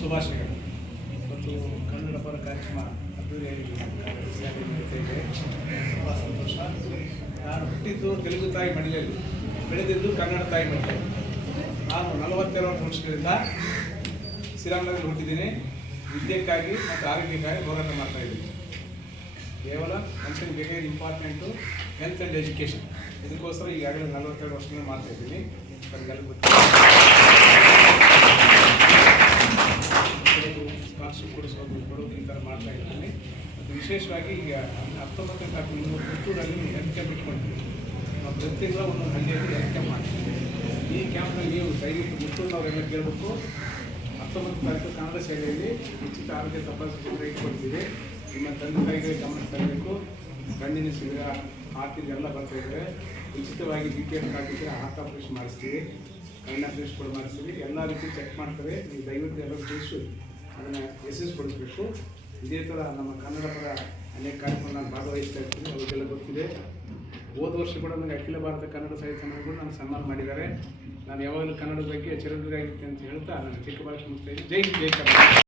ಶುಭಾಶಯಗಳು. ಮತ್ತು ಕನ್ನಡ ಪರ ಕಾರ್ಯಕ್ರಮ ಅದ್ದೂರಿಯಾಗಿ ನಡೀತಾ ಇದೆ. ತುಂಬ ಸಂತೋಷ. ನಾನು ಹುಟ್ಟಿದ್ದು ತೆಲುಗು ತಾಯಿ ಮಡಿಲಲ್ಲಿ, ಬೆಳೆದಿದ್ದು ಕನ್ನಡ ತಾಯಿ ಮಡಿಲಲ್ಲಿ. ನಾನು 42 ವರ್ಷಗಳಿಂದ ಶ್ರೀರಾಮನಗರದಲ್ಲಿ ಹುಟ್ಟಿದ್ದೀನಿ. ವಿದ್ಯೆಕ್ಕಾಗಿ ಮತ್ತು ಆರೋಗ್ಯಕ್ಕಾಗಿ ಹೋರಾಟ ಮಾಡ್ತಾಯಿದ್ದೀನಿ. ಕೇವಲ ಮನುಷ್ಯನಿಗೆ ಬೇಕಾದ ಇಂಪಾರ್ಟೆಂಟು ಹೆಲ್ತ್ ಆ್ಯಂಡ್ ಎಜುಕೇಷನ್. ಇದಕ್ಕೋಸ್ಕರ ಈಗಾಗಲೇ 42 ವರ್ಷದಿಂದ ಮಾಡ್ತಾಯಿದ್ದೀನಿ. ನನಗೆಲ್ಲ ಸ್ಕಾಲರ್ಶಿಪ್ ಕೊಡೋದು ಈ ಥರ ಮಾಡ್ತಾ ಇದ್ದೀನಿ. ಮತ್ತು ವಿಶೇಷವಾಗಿ ಈಗ 19ನೇ ತಾರೀಕು ಪುತ್ತೂರಲ್ಲಿ ಹೆಲ್ತ್ ಕ್ಯಾಂಪ್ ಇಟ್ಕೊಂಡಿದ್ದೀವಿ. ನಾವು ಪ್ರತಿ ತಿಂಗಳ ಒಂದೊಂದು ಹಳ್ಳಿಯಲ್ಲಿ ಹೆಲ್ತ್ ಕ್ಯಾಂಪ್ ಮಾಡ್ತೀವಿ. ಈ ಕ್ಯಾಂಪ್ನಲ್ಲಿ ನೀವು ದಯವಿಟ್ಟು ಮುತ್ತೂರಿನವರೆಲ್ಲ ಕೇಳಬೇಕು. 19ನೇ ತಾರೀಕು ಕನ್ನಡ ಶಾಲೆಯಲ್ಲಿ ಉಚಿತ ಆರೋಗ್ಯ ತಪಾಸಣೆ ಇಟ್ಕೊಳ್ತೀವಿ. ನಿಮ್ಮ ತಂದೆ ತಾಯಿಗೆ ಗಮನ ತರಬೇಕು. ಕಣ್ಣಿನ ಶಿಬಿರ ಎಲ್ಲ ಬರ್ತಾಯಿದ್ದಾರೆ. ಉಚಿತವಾಗಿ BPL ಕಾರ್ಡಿದ್ರೆ ಹಾರ್ಟ್ ಆಪ್ರೇಷನ್ ಮಾಡಿಸ್ತೀವಿ, ಕಣ್ಣು ಆಪ್ರೇಷನ್ ಕೂಡ ಮಾಡಿಸ್ತೀವಿ. ಎಲ್ಲ ರೀತಿ ಚೆಕ್ ಮಾಡ್ತಾರೆ. ನೀವು ದಯವಿಟ್ಟು ಎಲ್ಲ ತಿಳಿಸು ಅದನ್ನು ಯಶಸ್ವಿಗೊಳಿಸಬೇಕು. ಇದೇ ಥರ ನಮ್ಮ ಕನ್ನಡ ಪರ ಅನೇಕ ಕಾರ್ಯಕ್ರಮ ನಾನು ಭಾಗವಹಿಸ್ತಾ ಇರ್ತೀನಿ. ಅವ್ರಿಗೆಲ್ಲ ಗೊತ್ತಿದೆ. ಹೋದ ವರ್ಷ ಕೂಡ ನನಗೆ ಅಖಿಲ ಭಾರತ ಕನ್ನಡ ಸಾಹಿತ್ಯ ಸಮ್ಮೇಳನ ನಾನು ಸನ್ಮಾನ ಮಾಡಿದ್ದಾರೆ. ನಾನು ಯಾವಾಗಲೂ ಕನ್ನಡದ ಬಗ್ಗೆ ಚಿರದುರಾಗಿರ್ತೀನಿ ಅಂತ ಹೇಳ್ತಾ ನಾನು ಚಿಕ್ಕ ಭಾಷೆ ಮುಗಿಸ್ತಾ ಇದ್ದೀನಿ. ಜೈ ಹಿಂದ್, ಜೈ ಕನ್ನಡ.